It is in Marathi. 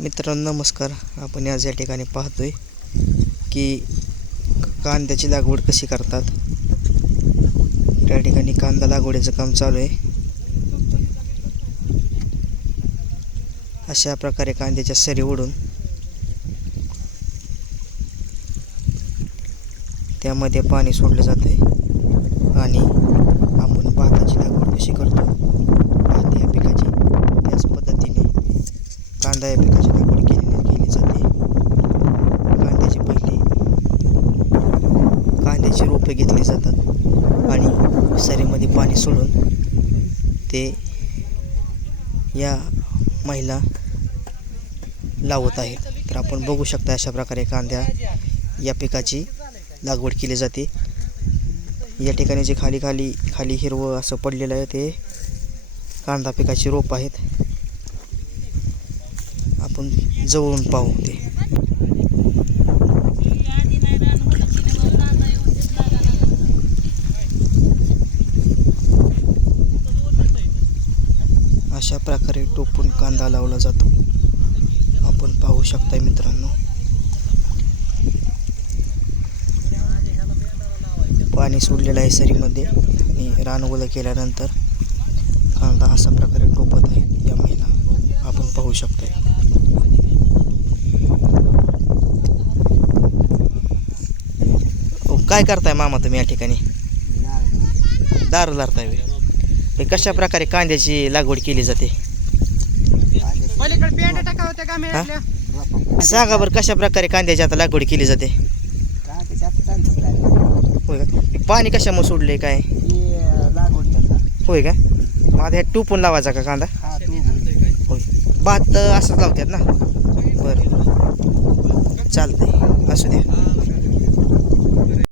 मित्रांनो नमस्कार. आपण आज या ठिकाणी पाहतोय की कांद्याची लागवड कशी करतात? त्या ठिकाणी कांदा लागवडीचं काम चालू आहे. अशा प्रकारे कांद्याच्या सरी ओढून त्यामध्ये पाणी सोडलं जातं आहे आणि आपण भाताची लागवड कशी करतो? भात या पिकाची त्याच पद्धतीने कांदा या पिकाची लागवड केली केली जाते कांद्याची पहिली कांद्याची रोपे घेतली जातात. आणि सरीमध्ये पाणी सोडून ते या महिला लावत आहेत तर आपण बघू शकता अशा प्रकारे कांद्या या पिकाची लागवड केली जाते. या ठिकाणी जे खाली खाली खाली हिरवं असं पडलेलं आहे ते कांदा पिकाची रोप आहेत. आपण जवळून पाहू ते. अशा प्रकारे टोपून कांदा लावला जातो. आपण पाहू शकता मित्रांनो. पाणी सोडलेलं आहे सरीमध्ये आणि रानवलं केल्यानंतर कांदा अशा प्रकारे टोपत आहे. या महिला आपण पाहू शकताय. काय करताय मामा तुम्ही या ठिकाणी? दारू लारताय बे. हे कशा प्रकारे कांद्याची लागवड केली जाते? हा? सांगा बरं कशा प्रकारे कांद्याची आता लागवड केली जाते? होय का? पाणी कशामुळे सोडले काय? होय का? मग आता ह्या टूपून लावायचा का कांदा? होय. भात असंच लावतात ना? बरं. चालतंय. असू द्या.